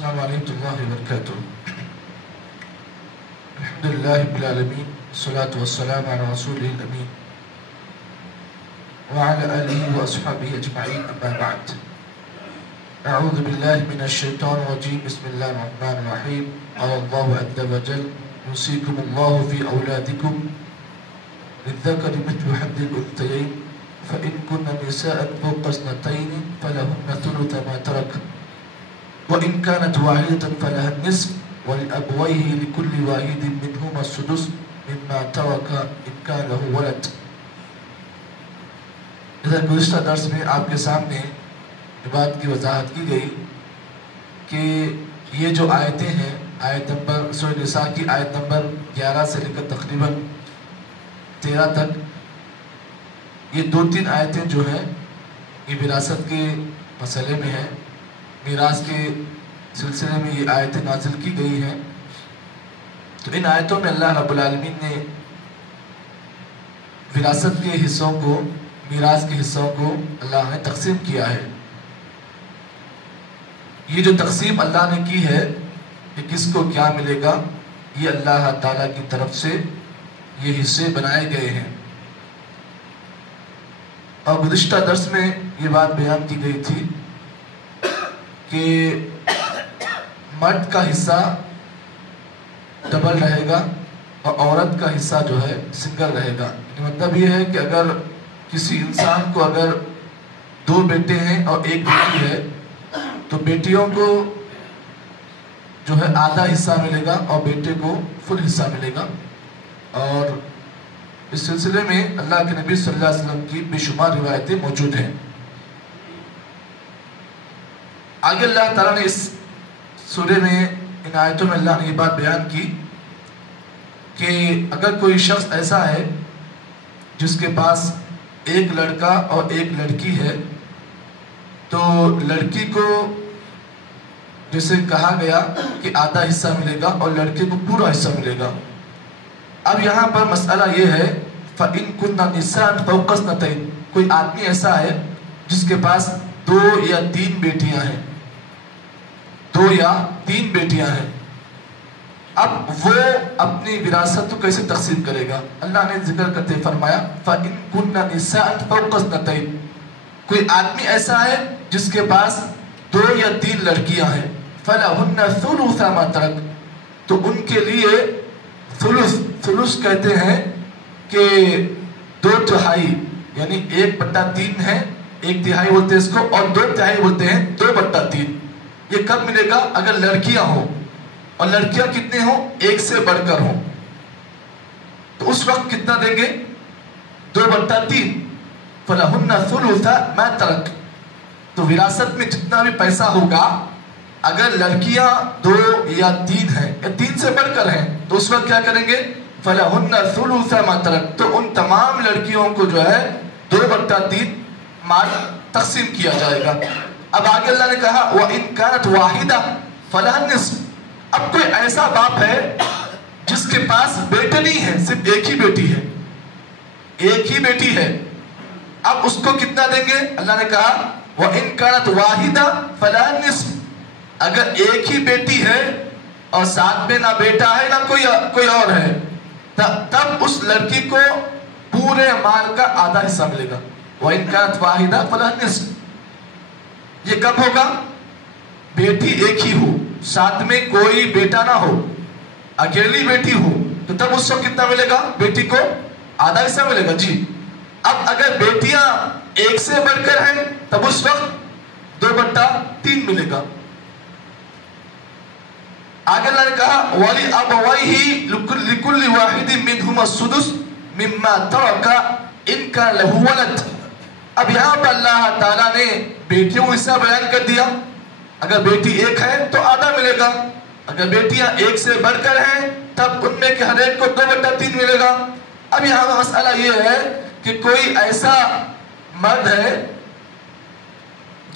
السلام علیکم ورحمۃ اللہ وبرکاتہ. الحمدللہ رب العالمین والصلاة والسلام علی رسولہ الامین وعلی آلہ واصحابہ اجمعین اما بعد. اعوذ باللہ من الشیطان الرجیم. بسم اللہ الرحمن الرحیم. قال اللہ عز وجل یوصیکم اللہ فی اولادکم للذکر مثل حظ الانثیین فإن كن نساء فوق اثنتین فلهن ثلث ما ترک وإن كانت واحدة فلها النصف ولأبويه لكل واحد منهما السدس مما ترك إن كان له ولد. ادھر گزشتہ درس میں آپ کے سامنے بات کی وضاحت کی گئی کہ یہ جو آیتیں ہیں، آیت نمبر سورہ نساء کی آیت نمبر 11 سے لے کر تقریباً 13 تک، یہ 2-3 آیتیں جو ہیں یہ وراثت کے مسئلے میں ہیں، میراث کے سلسلے میں یہ آیتیں نازل کی گئی ہیں. تو ان آیتوں میں اللہ رب العالمین نے وراثت کے حصوں کو، میراث کے حصوں کو اللہ نے تقسیم کیا ہے. یہ جو تقسیم اللہ نے کی ہے کہ کس کو کیا ملے گا، یہ اللہ تعالیٰ کی طرف سے یہ حصے بنائے گئے ہیں. اور گزشتہ درس میں یہ بات بیان کی گئی تھی کہ مرد کا حصہ ڈبل رہے گا اور عورت کا حصہ جو ہے سنگل رہے گا. مطلب یہ ہے کہ اگر کسی انسان کو اگر 2 بیٹے ہیں اور 1 بیٹی ہے تو بیٹیوں کو جو ہے آدھا حصہ ملے گا اور بیٹے کو فل حصہ ملے گا. اور اس سلسلے میں اللہ کے نبی صلی اللہ علیہ وسلم کی بے شمار روایتیں موجود ہیں. آگے اللہ تعالیٰ نے اس سورے میں، ان آیتوں میں اللہ نے یہ بات بیان کی کہ اگر کوئی شخص ایسا ہے جس کے پاس 1 لڑکا اور 1 لڑکی ہے تو لڑکی کو جیسے کہا گیا کہ آدھا حصہ ملے گا اور لڑکے کو پورا حصہ ملے گا. اب یہاں پر مسئلہ یہ ہے فَإِن كُنَّ نِسَاءً فَوْقَ اثْنَتَيْنِ، کوئی آدمی ایسا ہے جس کے پاس 2 یا 3 بیٹیاں ہیں، 2 یا 3 بیٹیاں ہیں. اب وہ اپنی وراثت کو کیسے تقسیم کرے گا؟ اللہ نے ذکر کرتے فرمایا فَإِن كُنَّ نِسَاءً فَوْقَ اثْنَتَيْنِ، کوئی آدمی ایسا ہے جس کے پاس 2 یا 3 لڑکیاں ہیں، فَلَهُنَّ ثُلُثَ مَا تَرَكَ، تو ان کے لیے ثلث کہتے ہیں کہ 2/3 یعنی 1/3 ہے، 1/3 بولتے ہیں اس کو، اور 2/3 بولتے ہیں 2/3. یہ کب ملے گا؟ اگر لڑکیاں ہوں، اور لڑکیاں کتنے ہوں؟ 1 سے بڑھ کر ہوں. تو اس وقت کتنا دیں گے؟ 2/3. فَلَهُنَّ ثُلُثَ مَا تَرَكَ. تو وراثت میں جتنا بھی پیسہ ہوگا، اگر لڑکیاں 2 یا 3 ہیں یا 3 سے بڑھ کر ہیں تو اس وقت کیا کریں گے؟ فَلَهُنَّ ثُلُثَ مَا تَرَكَ. تو ان تمام لڑکیوں کو جو ہے 2/3 مال تقسیم کیا جائے گا. اب آگے اللہ نے کہا وَإِن كَانَتْ وَاحِدَةً فَلَهَا النِّصْفُ. اب کوئی ایسا باپ ہے جس کے پاس بیٹے نہیں ہے، صرف 1 ہی بیٹی ہے، 1 ہی بیٹی ہے. اب اس کو کتنا دیں گے؟ اللہ نے کہا وَإِن كَانَتْ وَاحِدَةً فَلَهَا النِّصْفُ. اگر 1 ہی بیٹی ہے اور ساتھ میں نہ بیٹا ہے نہ کوئی اور ہے، تب اس لڑکی کو پورے مال کا آدھا حصہ ملے گا. وَإِن كَانَتْ وَاحِدَةً فَلَهَا النِّصْفُ. یہ کب ہوگا؟ بیٹی 1 ہی ہو، ساتھ میں کوئی بیٹا نہ ہو، اکیلی بیٹی ہو، تو تب اس کو کتنا ملے گا؟ بیٹی کو آدھا حصہ ملے گا. جی اب اگر بیٹیاں 1 سے بڑھ کر ہیں تب اس وقت 2/3 ملے گا. آگے اللہ نے کہا وَلِأَبَوَيْهِ لِكُلِّ وَاحِدٍ مِّنْهُمَا السُّدُسُ مِمَّا تَرَكَ إِن كَانَ لَهُ وَلَدٌ. اب یہاں پر اللہ تعالیٰ نے بیٹیوں کو حصہ بیان کر دیا. اگر بیٹی 1 ہے تو آدھا ملے گا، اگر بیٹیاں 1 سے بڑھ کر ہیں تب ان میں ہر ایک کو 2/3 ملے گا. اب یہاں کا مسئلہ یہ ہے کہ کوئی ایسا مرد ہے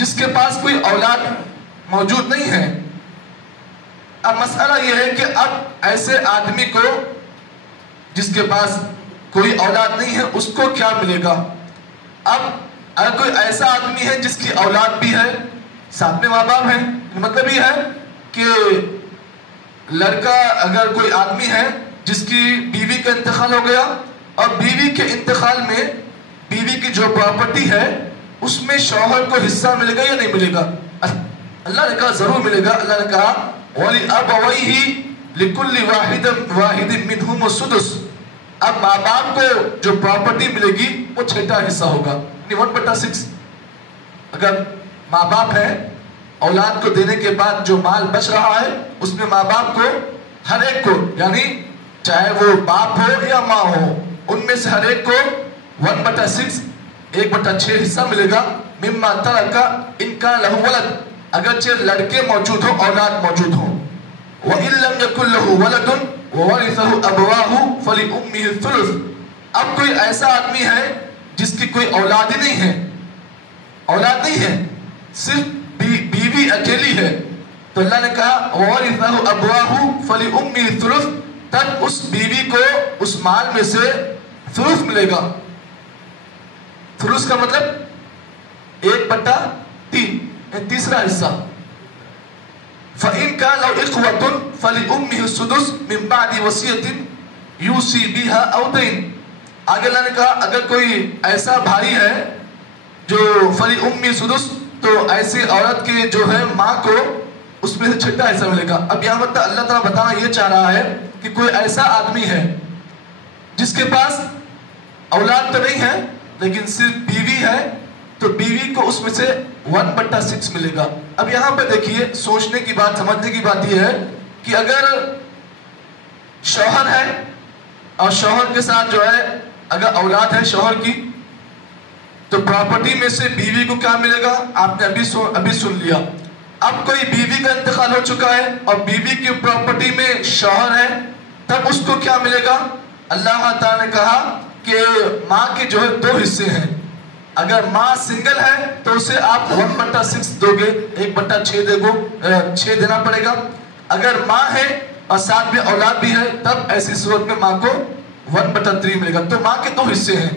جس کے پاس کوئی اولاد موجود نہیں ہے. اب مسئلہ یہ ہے کہ اب ایسے آدمی کو جس کے پاس کوئی اولاد نہیں ہے اس کو کیا ملے گا؟ اب اگر کوئی ایسا آدمی ہے جس کی اولاد بھی ہے، ساتھ میں ماں باپ ہیں، مطلب یہ ہے کہ لڑکا اگر کوئی آدمی ہے جس کی بیوی کا انتقال ہو گیا اور بیوی کے انتقال میں بیوی کی جو پراپرٹی ہے اس میں شوہر کو حصہ ملے گا یا نہیں ملے گا؟ اللہ نے کہا ضرور ملے گا. اللہ نے کہا وَلِأَبَوَيْهِ لِكُلِّ وَاحِدٍ مِّنْهُمُ السُّدُسُ. اب ماں باپ کو جو پراپرٹی ملے گی وہ چھٹا حصہ ہوگا، یعنی 1/6. اگر ماں باپ ہے اولاد کو دینے کے بعد جو مال بچ رہا ہے اس میں ماں باپ کو ہر ایک کو، یعنی چاہے وہ باپ ہو یا ماں ہو، ان میں سے ہر ایک کو 1/6 1/6 حصہ ملے گا. مما ترک ان کان لہ ولد، اگرچہ لڑکے موجود ہوں، اولاد موجود ہوں. وَإِن لَمْ يَكُنْ لَهُ وَلَدٌ وَوَرِثَهُ أَبَوَاهُ فَلِأُمِّهِ الثُّلُثُ. اب کوئی ایسا آدمی ہے جس کی کوئی اولاد ہی نہیں ہے، اولاد نہیں ہے، صرف بیوی اکیلی ہے، تو اللہ نے کہا وَوَرِثَهُ أَبَوَاهُ فَلِأُمِّهِ الثُّلُثُ. تب اس بیوی کو اس مال میں سے ثلث ملے گا. ثلث کا مطلب 1/3، تیسرا حصہ. فَإِن كَانَ لَهُ إِخْوَةٌ فَلِأُمِّهِ السُّدُسُ مِن بَعْدِ وَصِيَّةٍ يُوصِي بِهَا أَوْ دَيْنٍ. آگے اللہ نے کہا اگر کوئی ایسا بھائی ہے جو فَلِأُمِّهِ السُّدُسُ، تو ایسی عورت کے جو ہے ماں کو اس میں سے چھٹا حصہ ملے گا. اب یہاں پر اللہ تعالیٰ بتانا یہ چاہ رہا ہے کہ کوئی ایسا آدمی ہے جس کے پاس اولاد تو نہیں ہے لیکن صرف بیوی ہے، تو بیوی کو اس میں سے 1/6 ملے گا. اب یہاں پہ دیکھیے سوچنے کی بات، سمجھنے کی بات یہ ہے کہ اگر شوہر ہے اور شوہر کے ساتھ جو ہے اگر اولاد ہے شوہر کی، تو پراپرٹی میں سے بیوی کو کیا ملے گا؟ آپ نے ابھی سن لیا. اب کوئی بیوی کا انتقال ہو چکا ہے اور بیوی کی پراپرٹی میں شوہر ہے، تب اس کو کیا ملے گا؟ اللہ تعالیٰ نے کہا کہ ماں کے جو ہے 2 حصے ہیں. اگر ماں سنگل ہے تو اسے آپ 1/6 دو گے، 1/6 دینا پڑے گا. اگر ماں ہے اور ساتھ میں اولاد بھی ہے تب ایسی صورت میں ماں کو 1/3 ملے گا. تو ماں کے 2 حصے ہیں.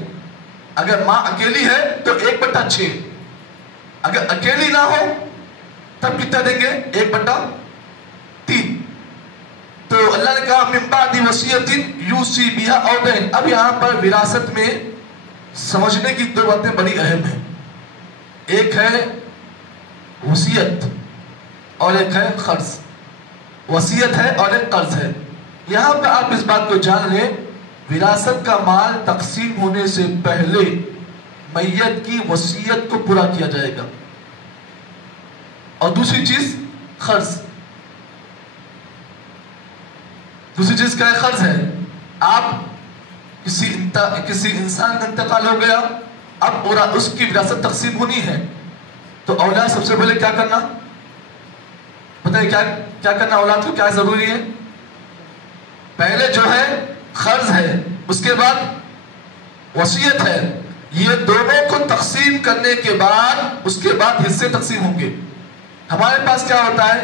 اگر ماں اکیلی ہے تو 1/6، اگر اکیلی نہ ہو تب کتنا دیں گے؟ 1/3. تو اللہ نے کہا من بعد وصیۃ یوصی بہا او دین. اب یہاں پر وراثت میں سمجھنے کی 2 باتیں بڑی اہم ہیں. ایک ہے وصیت اور ایک ہے قرض. وصیت ہے اور ایک قرض ہے. یہاں پہ آپ اس بات کو جان لیں، وراثت کا مال تقسیم ہونے سے پہلے میت کی وصیت کو پورا کیا جائے گا. اور دوسری چیز قرض. دوسری چیز کیا ہے؟ قرض ہے. آپ کسی انسان کا انتقال ہو گیا، اب اس کی وراثت تقسیم ہونی ہے، تو اولاد سب سے پہلے کیا کرنا پتہ ہے؟ کیا کرنا اولاد کو کیا ضروری ہے؟ پہلے جو ہے قرض ہے، اس کے بعد وصیت ہے. یہ دونوں کو تقسیم کرنے کے بعد اس کے بعد حصے تقسیم ہوں گے. ہمارے پاس کیا ہوتا ہے؟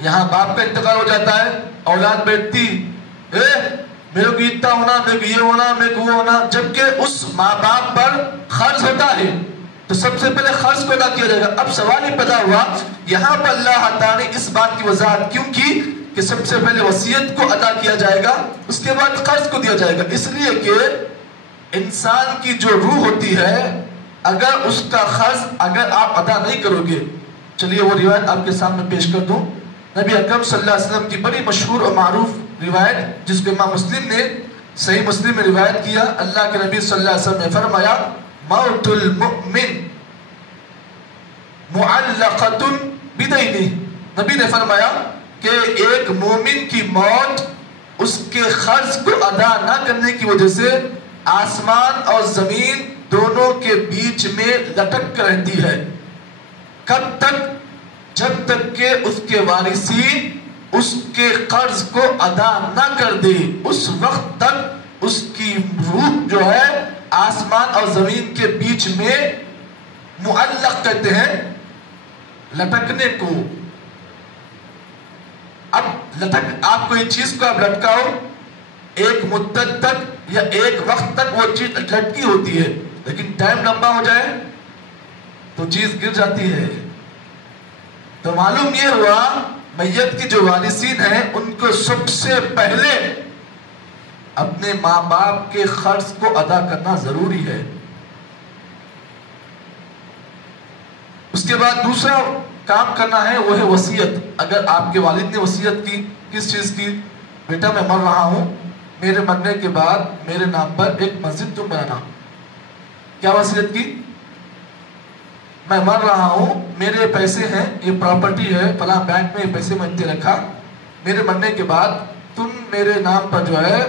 یہاں باپ کا انتقال ہو جاتا ہے، اولاد بیٹھتی میرے کو اتنا ہونا، میرے کو یہ ہونا، میرے کو وہ ہونا، جبکہ اس ماں باپ پر قرض ہوتا ہے تو سب سے پہلے قرض کو ادا کیا جائے گا. اب سوال یہ پیدا ہوا یہاں پر اللہ تعالیٰ نے اس بات کی وضاحت کیوں کی کہ سب سے پہلے وصیت کو ادا کیا جائے گا، اس کے بعد قرض کو دیا جائے گا؟ اس لیے کہ انسان کی جو روح ہوتی ہے، اگر اس کا قرض اگر آپ ادا نہیں کرو گے. چلیے وہ روایت آپ کے سامنے پیش کر دوں. نبی اکرم صلی اللہ علیہ وسلم کی بڑی مشہور اور معروف روایت جس کو امام مسلم نے صحیح مسلم میں روایت کیا. اللہ کے نبی صلی اللہ علیہ وسلم نے فرمایا موت المؤمن معلقۃ بدینہ. نبی نے فرمایا کہ ایک مومن کی موت اس کے قرض کو ادا نہ کرنے کی وجہ سے آسمان اور زمین دونوں کے بیچ میں لٹک کر رہتی ہے. کب تک؟ جب تک کہ اس کے وارثین اس کے قرض کو ادا نہ کر دے، اس وقت تک اس کی روح جو ہے آسمان اور زمین کے بیچ میں معلق کہتے ہیں لٹکنے کو. اب آپ کوئی چیز کو آپ لٹکاؤ، ایک مدت تک یا ایک وقت تک وہ چیز لٹکی ہوتی ہے، لیکن ٹائم لمبا ہو جائے تو چیز گر جاتی ہے. تو معلوم یہ ہوا میت کی جو وارثین ہیں ان کو سب سے پہلے اپنے ماں باپ کے قرض کو ادا کرنا ضروری ہے. اس کے بعد دوسرا کام کرنا ہے وہ ہے وصیت. اگر آپ کے والد نے وصیت کی کس چیز کی؟ بیٹا میں مر رہا ہوں، میرے مرنے کے بعد میرے نام پر ایک مسجد تم بنانا. کیا وصیت کی؟ میں مر رہا ہوں، میرے پیسے ہیں، یہ پراپرٹی ہے، فلاں بینک میں یہ پیسے میں نے رکھا، میرے مرنے کے بعد تم میرے نام پر جو ہے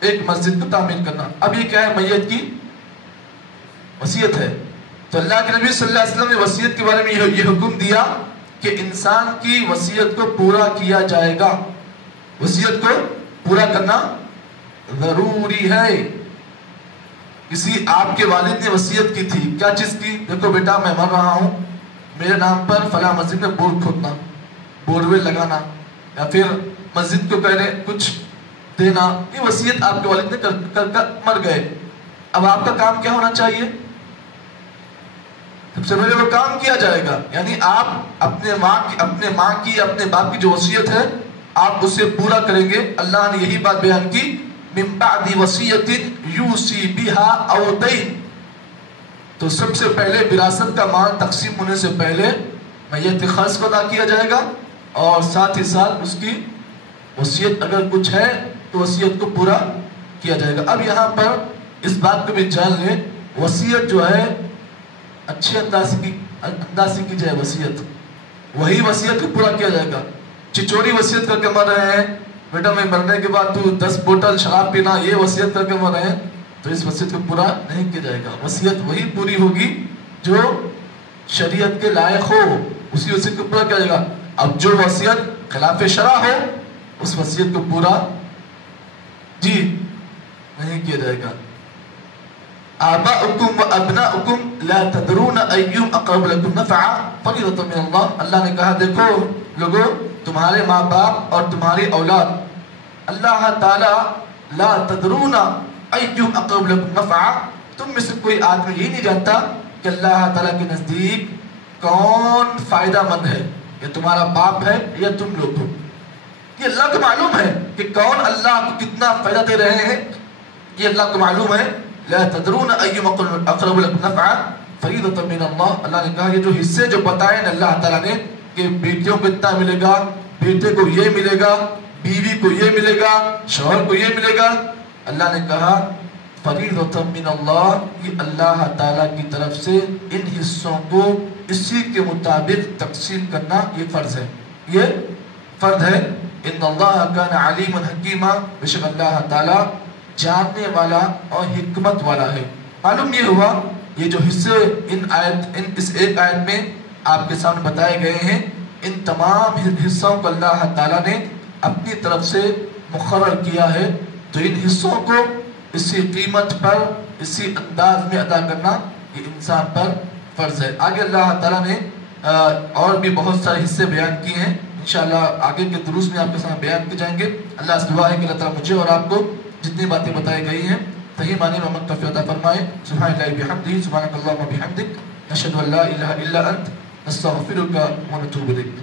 ایک مسجد کو تعمیر کرنا. اب یہ کیا ہے؟ میت کی وصیت ہے. تو اللہ کے نبی صلی اللہ علیہ وسلم نے وصیت کے بارے میں یہ حکم دیا کہ انسان کی وصیت کو پورا کیا جائے گا. وصیت کو پورا کرنا ضروری ہے. کسی آپ کے والد نے وصیت کی تھی، کیا چیز کی؟ دیکھو بیٹا میں مر رہا ہوں، میرے نام پر فلاں مسجد میں بور کھودنا، بورویل لگانا، یا پھر مسجد کو پہلے کچھ دینا. یہ وصیت آپ کے والد نے کر مر گئے. اب آپ کا کام کیا ہونا چاہیے؟ سب سے پہلے وہ کام کیا جائے گا. یعنی آپ اپنے ماں کی اپنے باپ کی جو وصیت ہے آپ اسے پورا کریں گے. اللہ نے یہی بات بیان کی من بعد وصیت یوصی بها او دین. تو سب سے پہلے وراثت کا مال تقسیم ہونے سے پہلے میت کے قرض کو ادا کیا جائے گا اور ساتھ ہی ساتھ اس کی وصیت اگر کچھ ہے تو وصیت کو پورا کیا جائے گا. اب یہاں پر اس بات کو بھی جان لیں، وصیت جو ہے اچھے انداز سے کی جائے. وصیت وہی وصیت کو پورا کیا جائے گا. چچوری وصیت کر کے مر رہے ہیں، بیٹا میں مرنے کے بعد تو 10 بوتل شراب پینا، یہ وصیت کر کے مر رہے ہیں، تو اس وصیت کو پورا نہیں کیا جائے گا. وصیت وہی پوری ہوگی جو شریعت کے لائق ہو، اسی وصیت کو پورا کیا جائے گا. اب جو وصیت خلاف شرع ہو اس وصیت کو پورا نہیں کیا جائے گا. آباؤکم و ابناؤکم لا تدرون ایہم اقرب لکم نفعا فریضۃ من اللہ. اللہ نے کہا دیکھو لوگو، تمہارے ماں باپ اور تمہاری اولاد، اللہ تعالی لا تدرون ایہم اقرب لکم نفعا، تم میں سے کوئی آدمی یہی نہیں جانتا کہ اللہ تعالیٰ کے نزدیک کون فائدہ مند ہے، یا تمہارا باپ ہے یا تم لوگ ہو. یہ اللہ کو معلوم ہے کہ کون اللہ کو کتنا فائدہ دے رہے ہیں، یہ اللہ کو معلوم ہے. لا تدرون ایہم اقرب لکم نفعا فریضۃ من اللہ. اللہ نے کہا یہ جو حصے جو بتائے نا اللہ تعالیٰ نے کہ بیٹیوں کو اتنا ملے گا، بیٹے کو یہ ملے گا، بیوی کو یہ ملے گا، شوہر کو یہ ملے گا، اللہ نے کہا فریضۃ من اللہ، یہ اللہ تعالیٰ کی طرف سے ان حصوں کو اسی کے مطابق تقسیم کرنا یہ فرض ہے. یہ فرض ہے. ان اللہ کان علیما حکیما، بے شک اللہ تعالیٰ جاننے والا اور حکمت والا ہے. معلوم یہ ہوا یہ جو حصے اس ایک آیت میں آپ کے سامنے بتائے گئے ہیں، ان تمام حصوں کو اللہ تعالیٰ نے اپنی طرف سے مقرر کیا ہے. تو ان حصوں کو اسی قیمت پر اسی انداز میں ادا کرنا یہ انسان پر فرض ہے. آگے اللہ تعالیٰ نے اور بھی بہت سارے حصے بیان کیے ہیں، انشاءاللہ آگے کے دروس میں آپ کے سامنے بیان کیے جائیں گے. اللہ سے دعا ہے کہ اللہ تعالیٰ مجھے اور آپ کو جتنی باتیں بتائی گئی ہیں صحیح معنی میں عمل توفیق عطا فرمائے. سبحان اللہ بحمدہ، سبحانک اللہم وبحمدک، نشہد ان لا الہ الا انت، نستغفرک ونتوب الیک.